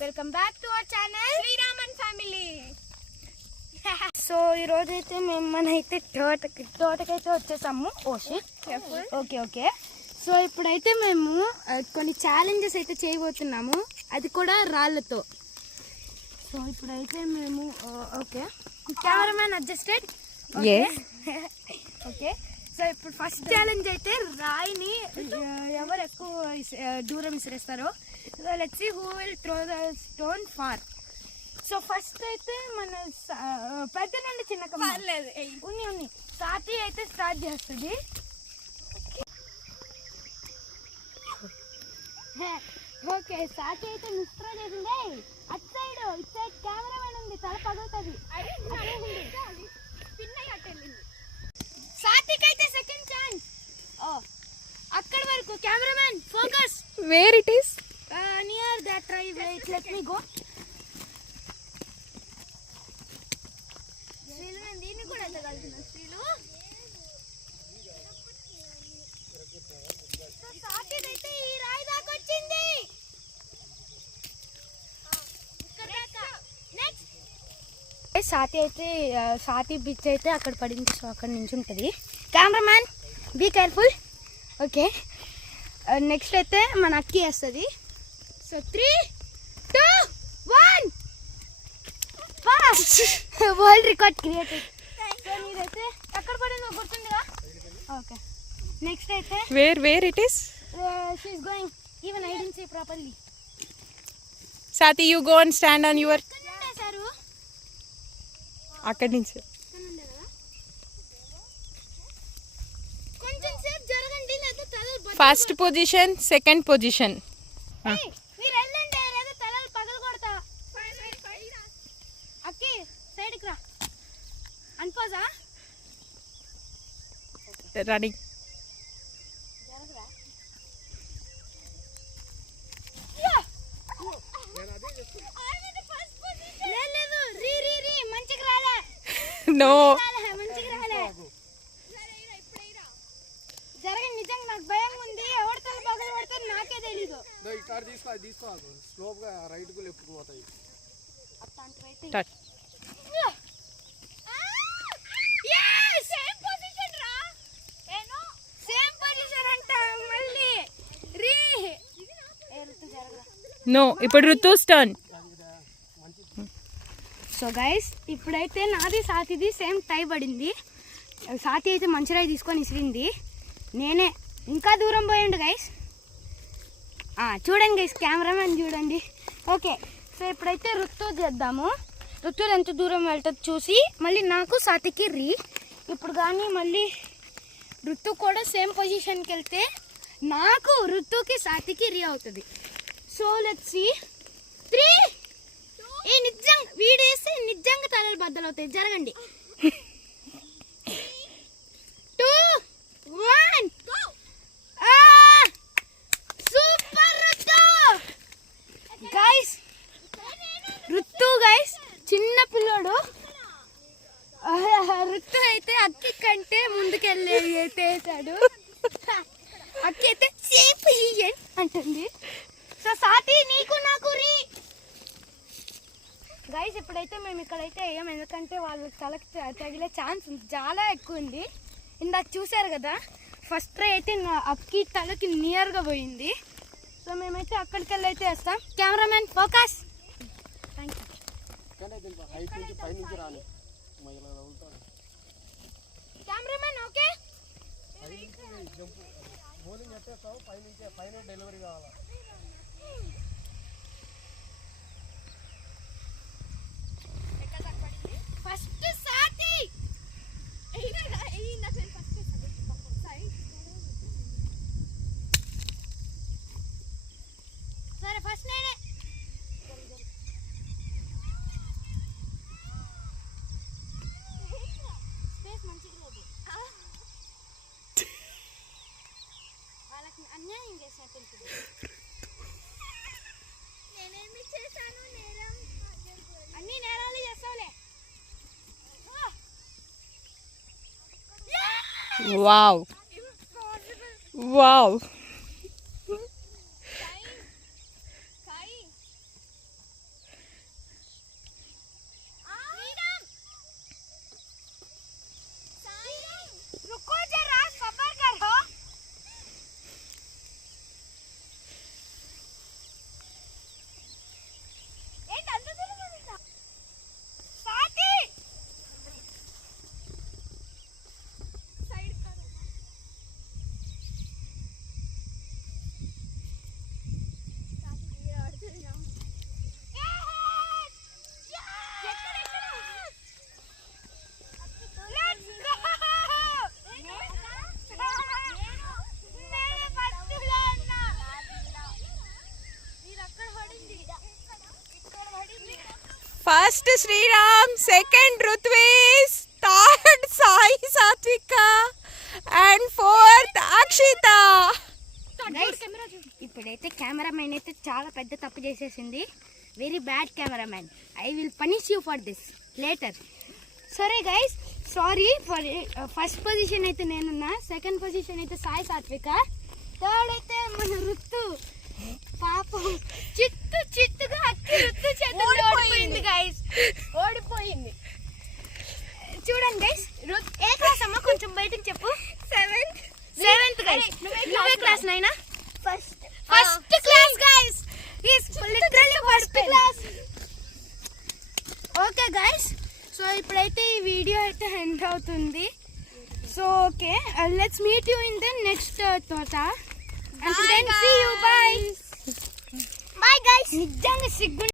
Welcome back to our channel Sriraman family. So ఈరోజు అయితే మనమైతే తోటకైతే వచ్చేసాము. ఓకే. సో ఇప్పుడైతే మేము కొన్ని ఛాలెంజెస్ అయితే చేయబోతున్నాము, అది కూడా రాళ్ళతో. సో ఇప్పుడైతే మేము okay cameraman adjusted. Okay so ఇప్పుడు ఫస్ట్ ఛాలెంజ్ అయితే రాయిని ఎవరు ఎక్కువ దూరం విసిరేస్తారో. So let's see who will throw the stone far. So first అయితే మన పెద్ద నుండి చిన్న ఉన్ని సాతి అయితే స్టార్ట్ చేస్తుంది. ఓకే సాతి అయితే మిస్ట్రో చేసింది. అటు సైడ్ ఇటు సైడ్ కెమెరామెన్ ఉంది, తల పగులుతుంది. సాతికి అయితే సెకండ్ ఛాన్స్. అక్కడ వరకు cameraman focus. Where it is near that try. Wait let me go. దీన్ని కూడా ఎంత కలిసిన శ్రీలు. సాతిదైతే ఈ రాయి దాకా వచ్చింది. సాతి బిచ్ అయితే అక్కడ పడింది. సో అక్కడ నుంచి ఉంటుంది. Cameraman be careful. Okay next అయితే మన అక్కి వేస్తుంది. So 3, 2, 1 world record created. So నీదైతే ఎక్కడ పడిందో గుర్తుందిగా. ఓకే నెక్స్ట్ అయితే where it is she is going. Even I didn't see properly. సాతి you go and stand on your. అక్కడి నుంచి first position, second position. Running no జరగండి. నిజంగా నాకు భయం ఉంది. ఎవరి తల పగలు పడతారు నాకే తెలీదు. స్లోగా రైట్ కు లెఫ్ట్ కు పోతాయి. నో ఇప్పుడు రుతుస్ టర్న్. సో గైస్ ఇప్పుడైతే నాది సాతిది సేమ్ టై పడింది. సాతి అయితే మంచి రాయి తీసుకొని ఇసిరింది. నేనే ఇంకా దూరం పోయండి గైస్. చూడండి గైస్, కెమెరామెన్ చూడండి. ఓకే సో ఇప్పుడైతే రుత్తు చేద్దాము. రుత్తులు ఎంత దూరం వెళ్తుంది చూసి మళ్ళీ నాకు సాతికి ఇప్పుడు కానీ మళ్ళీ రుత్తు కూడా సేమ్ పొజిషన్కి వెళ్తే నాకు రుత్తుకి సాతికి అవుతుంది. So let's see. 3 నిజంగా వీడేస్తే నిజంగా తలలు బద్దలవుతాయి. జరగండి. 2, 1 సూపర్ రుత్తు గైస్. రుత్తు గైస్ చిన్న పిల్లోడు. రుత్తు అయితే అక్కి కంటే ముందుకెళ్ళేసాడు. అక్కి అయితే సేఫ్ పొజిషన్ అంటుంది. సో సాతి నీకు నాకు గైస్ ఇప్పుడైతే మేము ఇక్కడైతే వేయం, ఎందుకంటే వాళ్ళ తలకి తగిలే ఛాన్స్ చాలా ఎక్కువ ఉంది. ఇందాక చూసారు కదా, ఫస్ట్ ట్రై అయితే అక్కి తలకి నియర్గా పోయింది. సో మేమైతే అక్కడికి వెళ్ళి అయితే వేస్తాం. Cameraman focus. Thank you cameraman. Okay delivery కావాలా. ఫస్ట్ సాతి సరే ఫస్ట్ నేనే. స్పేస్ మంచిగా లేదు. వాళ్ళకి అన్యాయం చేసినట్టు నేనేమి చేశాను? నేరం అన్ని నేరాలు చేస్తావులే. Wow wow first Sriram, second Ruthvesh, third Sai Sathvika and fourth Akshita. ఇప్పుడైతే కెమెరామెన్ అయితే చాలా పెద్ద తప్పు చేసేసింది. Very bad cameraman. I will punish you for this later. సరే guys, sorry for first position అయితే నేనున్నా, సెకండ్ పొజిషన్ అయితే సాయి సాత్విక, థర్డ్ అయితే మన రుత్తు. పాపం చిత్తుగా అక్కి రుత్తు చేతుల్లో ఓడిపోయింది గైస్, ఓడిపోయింది. చూడండి గైస్, ఏ క్లాస్ అమ్మా కొంచెం బయటకు చెప్పు. Seventh guys. నువ్వే క్లాస్ నైనా? First class guys. Is literally first class. Okay guys, so ఇప్పుడైతే ఈ వీడియో అయితే ఎండ్ అవుతుంది. So okay, let's meet you in the next తోట. And then see you. Bye. Bye guys. నిజంగా సిగ్గు